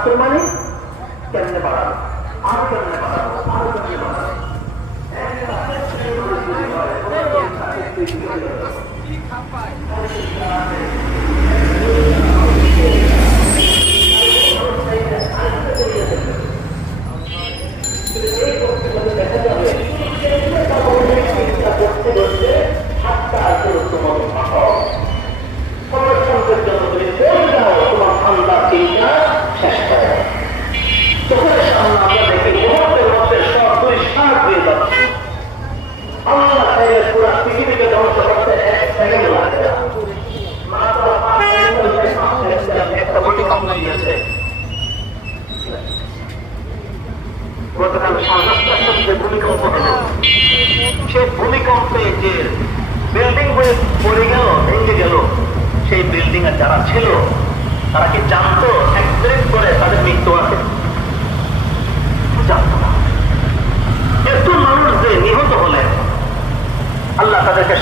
বাড়াতে মানে কেমনে বাড়াবো, আরো কেমনে বাড়াবো, আরো কেমনে বাড়াবো। গতকাল যে ভূমিকম্প হলো, সেই ভূমিকম্পে যে বিল্ডিং পড়ে গেল, ভেঙে গেল, সেই বিল্ডিং এ যারা ছিল তারা কি জানতো অ্যাক্সিডেন্ট করে তাদের মৃত্যু আছে? জানতো না। এত মানুষ যে নিহত হলেন, আল্লাহ তাদেরকে